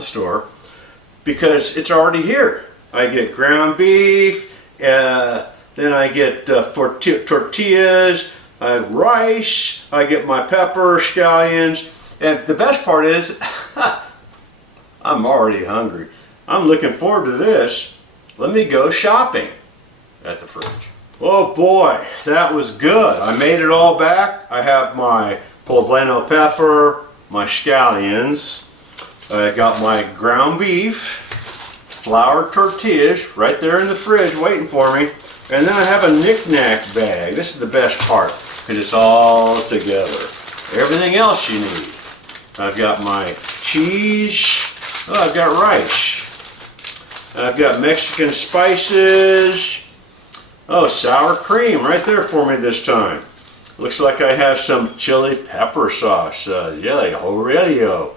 the store because it's already here. I get ground beef, then I get tortillas, rice, I get my pepper, scallions, and the best part is I'm already hungry. I'm looking forward to this. Let me go shopping at the fridge. Oh boy, that was good. I made it all back. I have my poblano pepper, my scallions, I got my ground beef, flour tortillas right there in the fridge waiting for me. And then I have a knick-knack bag. This is the best part because it's all together. Everything else you need. I've got my cheese. Oh, I've got rice. I've got Mexican spices. Oh, sour cream right there for me this time. Looks like I have some chili pepper sauce. Jorillo,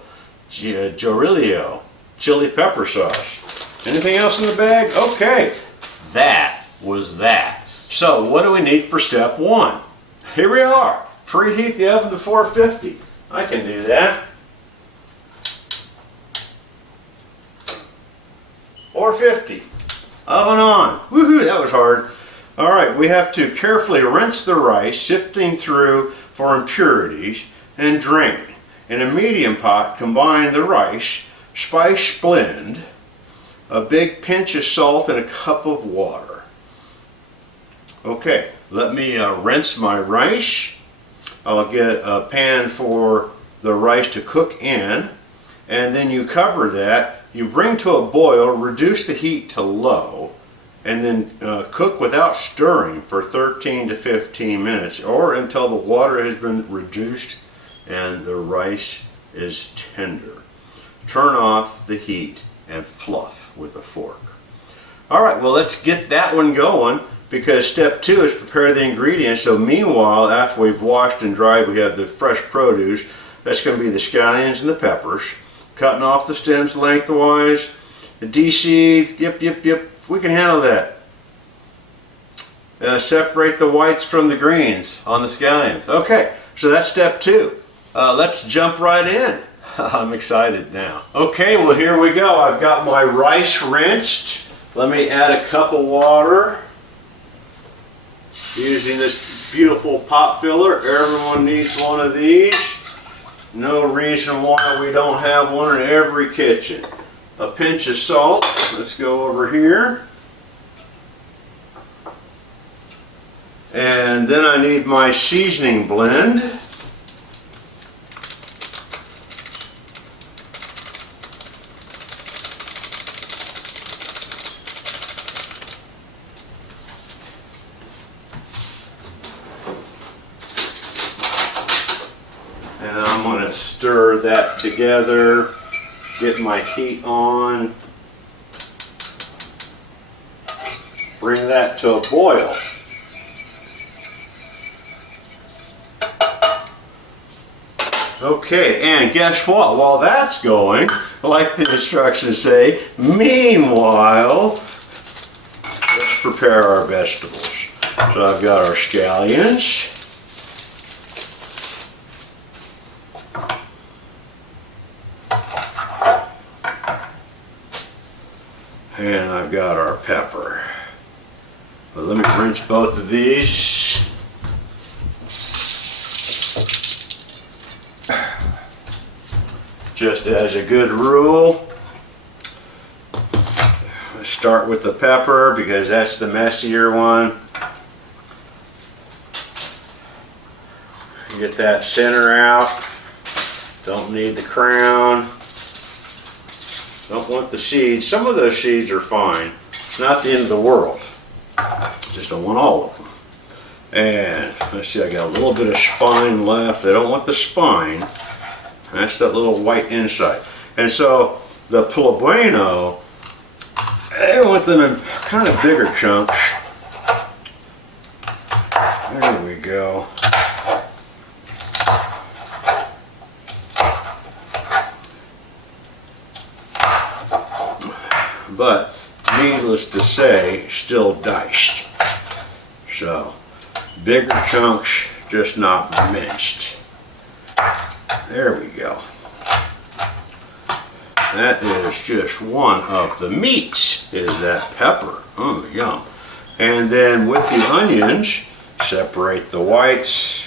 chili pepper sauce. Anything else in the bag? Okay, that was that. So what do we need for step one? Here we are. Preheat the oven to 450. I can do that. 450. Oven on. Woohoo, that was hard. All right, we have to carefully rinse the rice, sifting through for impurities, and drain. In a medium pot, combine the rice, spice blend, a big pinch of salt, and a cup of water. Okay, let me rinse my rice. I'll get a pan for the rice to cook in, and then you cover that. You bring to a boil, reduce the heat to low, and then cook without stirring for 13 to 15 minutes or until the water has been reduced and the rice is tender. Turn off the heat and fluff with a fork. All right, well, let's get that one going because step two is prepare the ingredients. So meanwhile, after we've washed and dried, we have the fresh produce. That's going to be the scallions and the peppers. Cutting off the stems lengthwise. The de-seed, yep. We can handle that. Separate the whites from the greens on the scallions. Okay, so that's step two. Let's jump right in. I'm excited now. Okay, well here we go. I've got my rice rinsed. Let me add a cup of water. Using this beautiful pot filler. Everyone needs one of these. No reason why we don't have one in every kitchen. A pinch of salt. Let's go over here. And then I need my seasoning blend. And I'm going to stir that together. Get my heat on. Bring that to a boil. Okay, and guess what? While that's going, like the instructions say, meanwhile, let's prepare our vegetables. So I've got our scallions. And I've got our pepper. But let me rinse both of these. Just as a good rule, let's start with the pepper because that's the messier one. Get that center out. Don't need the crown. Don't want the seeds. Some of those seeds are fine. It's not the end of the world. Just don't want all of them. And let's see, I got a little bit of spine left. I don't want the spine. That's that little white inside. And so the poblano, I want them in kind of bigger chunks. There we go. But needless to say, still diced. So bigger chunks, just not minced. There we go. That is just one of the meats, is that pepper. Oh, yum. And then with the onions, separate the whites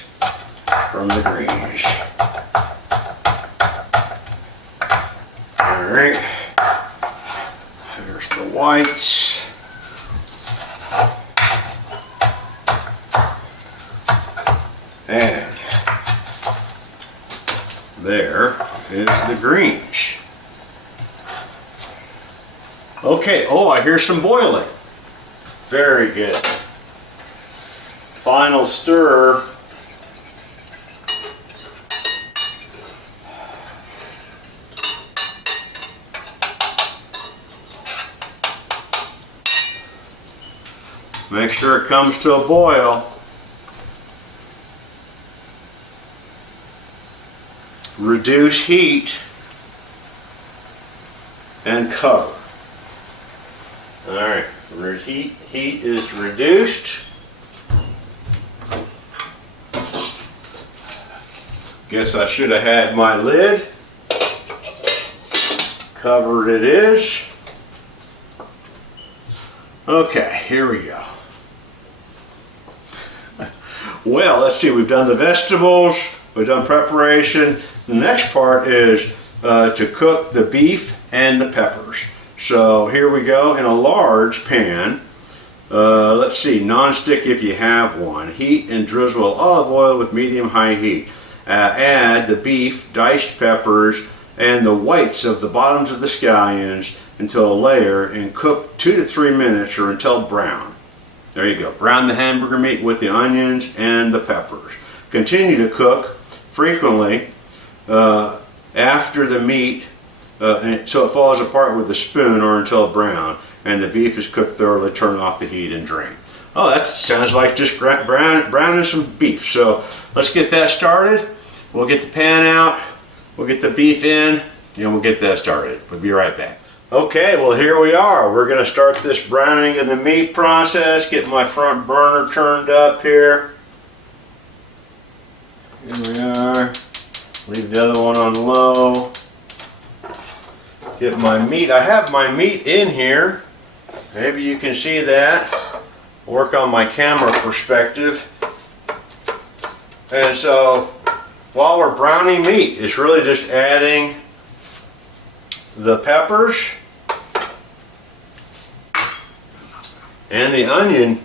from the greens. All right, there's the whites. And there is the greens. Okay, oh, I hear some boiling. Very good. Final stir. Make sure it comes to a boil. Reduce heat and cover. All right, heat is reduced. Guess I should have had my lid. Covered it is. Okay, here we go. Well, let's see, we've done the vegetables, we've done preparation. The next part is to cook the beef and the peppers. So here we go in a large pan. Let's see, non-stick if you have one. Heat and drizzle olive oil with medium-high heat. Add the beef, diced peppers, and the whites of the bottoms of the scallions until a layer and cook 2 to 3 minutes or until brown. There you go. Brown the hamburger meat with the onions and the peppers. Continue to cook frequently after the meat so it falls apart with a spoon or until brown, and the beef is cooked thoroughly. Turn off the heat and drain. Oh, that sounds like just browning some beef. So let's get that started. We'll get the pan out, we'll get the beef in, and we'll get that started. We'll be right back. Okay, well here we are. We're going to start this browning of the meat process. Get my front burner turned up here. Here we are. Leave the other one on low. Get my meat. I have my meat in here. Maybe you can see that. Work on my camera perspective. And so while we're browning meat, it's really just adding the peppers and the onion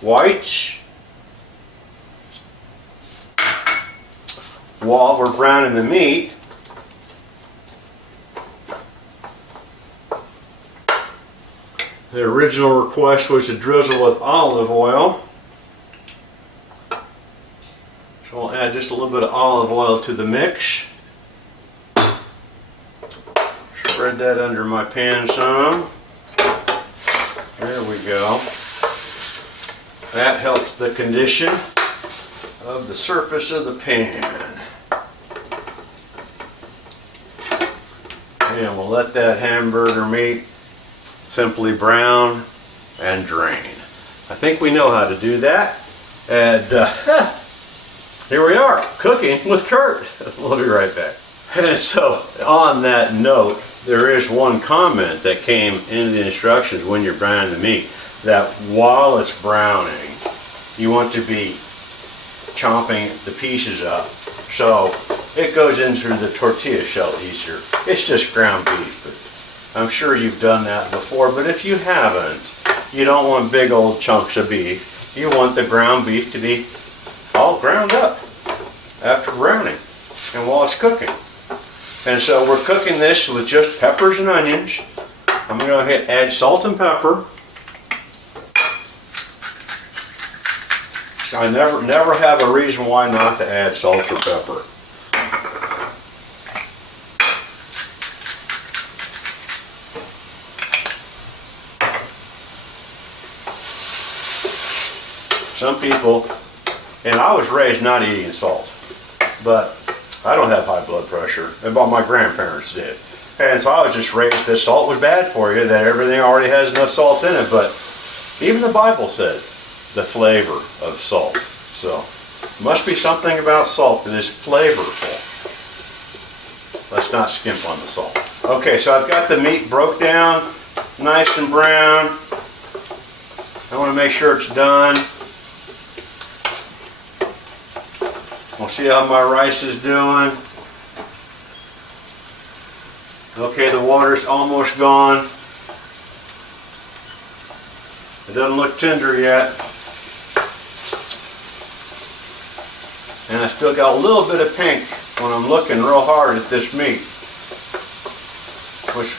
whites while we're browning the meat. The original request was to drizzle with olive oil. So we'll add just a little bit of olive oil to the mix. Spread that under my pan some. There we go. That helps the condition of the surface of the pan. And we'll let that hamburger meat simply brown and drain. I think we know how to do that. And here we are, cooking with Kurt. We'll be right back. And so on that note, there is one comment that came in the instructions when you're browning the meat, that while it's browning, you want to be chomping the pieces up so it goes in through the tortilla shell easier. It's just ground beef, but I'm sure you've done that before, but if you haven't, you don't want big old chunks of beef. You want the ground beef to be all ground up after browning and while it's cooking. And so we're cooking this with just peppers and onions. I'm going to add salt and pepper. I never have a reason why not to add salt or pepper. Some people, and I was raised not eating salt, but I don't have high blood pressure, but my grandparents did. And so I was just raised that salt was bad for you, that everything already has enough salt in it, but even the Bible said the flavor of salt. So, must be something about salt that is flavorful. let's not skimp on the salt. Okay, so I've got the meat broke down, nice and brown. I want to make sure it's done. We'll see how my rice is doing. Okay, the water's almost gone. It doesn't look tender yet. And I still got a little bit of pink when I'm looking real hard at this meat. Which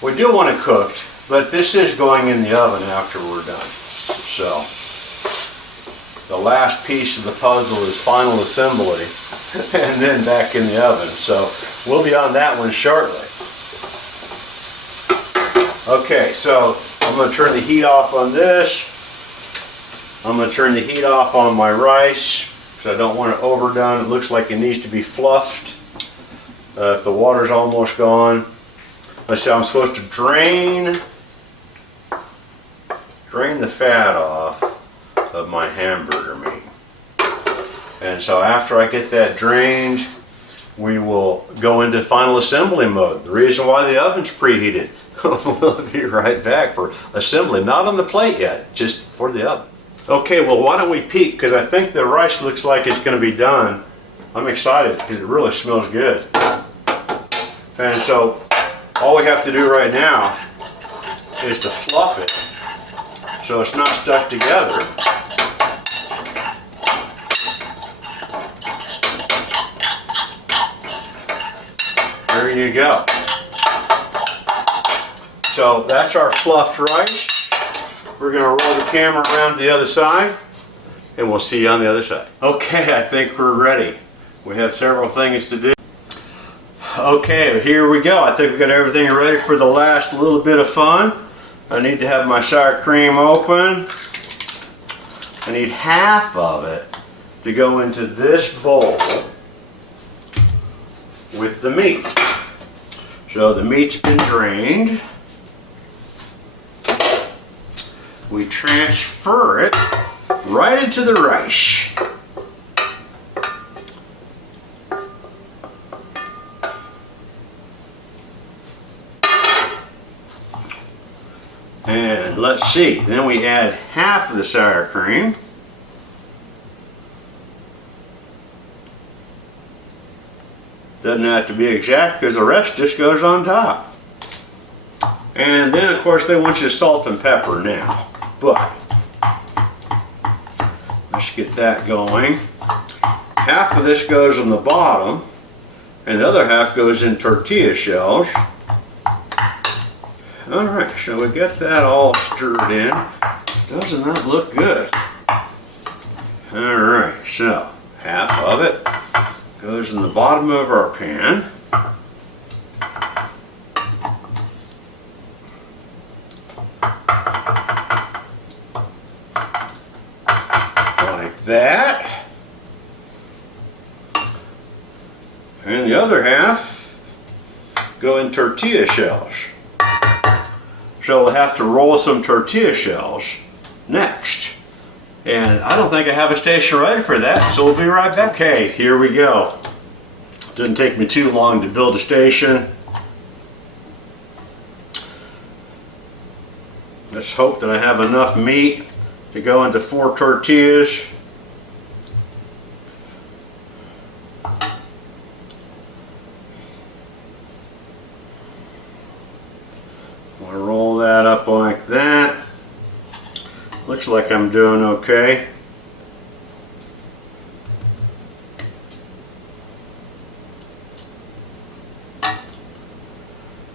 we do want it cooked, but this is going in the oven after we're done. So the last piece of the puzzle is final assembly and then back in the oven. So we'll be on that one shortly. Okay, so I'm going to turn the heat off on this. I'm going to turn the heat off on my rice because I don't want it overdone. It looks like it needs to be fluffed. If the water's almost gone. Let's see, I'm supposed to drain the fat off of my hamburger meat. And so after I get that drained, we will go into final assembly mode. The reason why the oven's preheated. We'll be right back for assembly. Not on the plate yet, just for the oven. Okay, well why don't we peek, because I think the rice looks like it's going to be done. I'm excited because it really smells good. And so all we have to do right now is to fluff it so it's not stuck together. There you go. So that's our fluffed rice. We're going to roll the camera around to the other side and we'll see you on the other side. Okay, I think we're ready. We have several things to do. Okay, here we go. I think we got everything ready for the last little bit of fun. I need to have my sour cream open. I need half of it to go into this bowl with the meat. So the meat's been drained. We transfer it right into the rice. And let's see, then we add half of the sour cream. Doesn't have to be exact because the rest just goes on top. And then of course they want you to salt and pepper now. But let's get that going. Half of this goes on the bottom and the other half goes in tortilla shells. Alright, so we got that all stirred in. Doesn't that look good? Alright, so half of it goes in the bottom of our pan. Like that. And the other half go in tortilla shells. So we'll have to roll some tortilla shells next. And I don't think I have a station ready for that, so we'll be right back. Okay, here we go. Didn't take me too long to build a station. Let's hope that I have enough meat to go into 4 tortillas. I'll roll that up like that. Looks like I'm doing okay.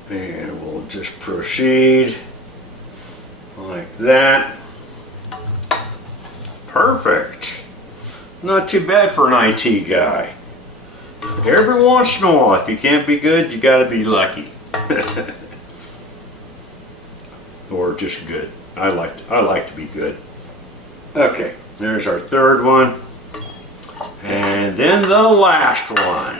And we'll just proceed like that. Perfect. Not too bad for an IT guy. Every once in a while, if you can't be good, you gotta be lucky. Or just good. I like to be good. Okay, there's our third one. And then the last one.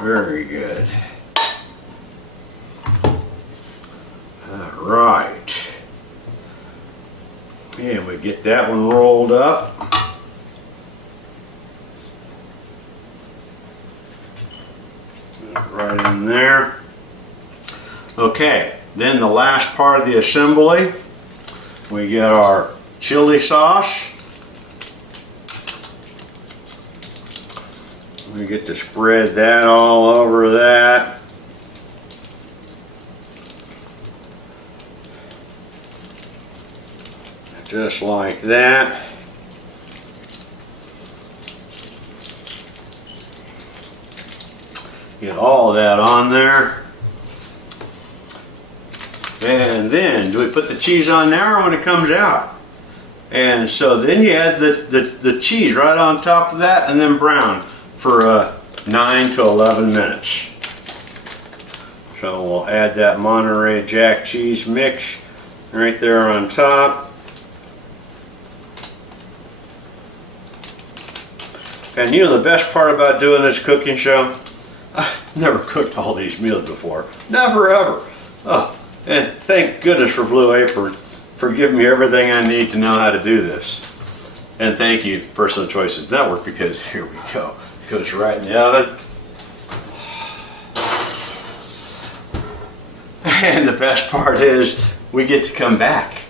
Very good. All right. And we get that one rolled up. Right in there. Okay, then the last part of the assembly, we get our chili sauce. We get to spread that all over that. Just like that. Get all of that on there. And then, do we put the cheese on now or when it comes out? And so then you add the cheese right on top of that and then brown for 9 to 11 minutes. So we'll add that Monterey Jack cheese mix right there on top. And you know the best part about doing this cooking show? I've never cooked all these meals before. Never ever. Oh, and thank goodness for Blue Apron for giving me everything I need to know how to do this. And thank you, Personal Choices Network, because here we go. It goes right in the oven. And the best part is we get to come back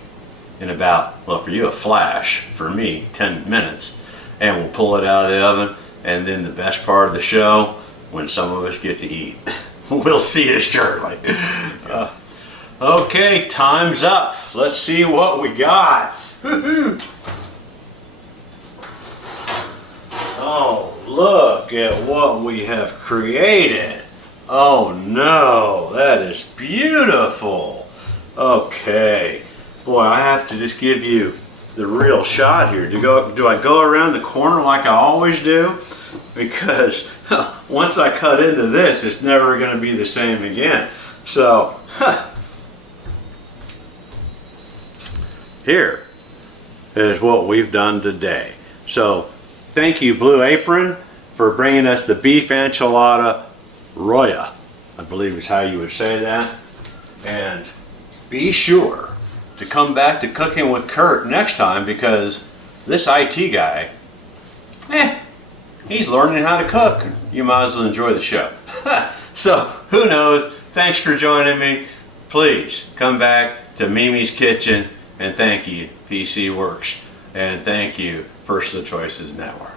in about, well, for you a flash, for me 10 minutes. And we'll pull it out of the oven, and then the best part of the show, when some of us get to eat. We'll see you shortly. Okay, time's up. Let's see what we got. Oh, look at what we have created. Oh no, that is beautiful. Okay, boy, I have to just give you the real shot here. Do I go around the corner like I always do? Because once I cut into this, it's never going to be the same again. So, here is what we've done today. So, thank you, Blue Apron, for bringing us the beef enchilada Roya, I believe is how you would say that. And be sure to come back to Cooking with Kurt next time, because this IT guy, he's learning how to cook. You might as well enjoy the show. So, who knows? Thanks for joining me. Please come back to Mimi's Kitchen, and thank you, PC Works, and thank you, Personal Choices Network.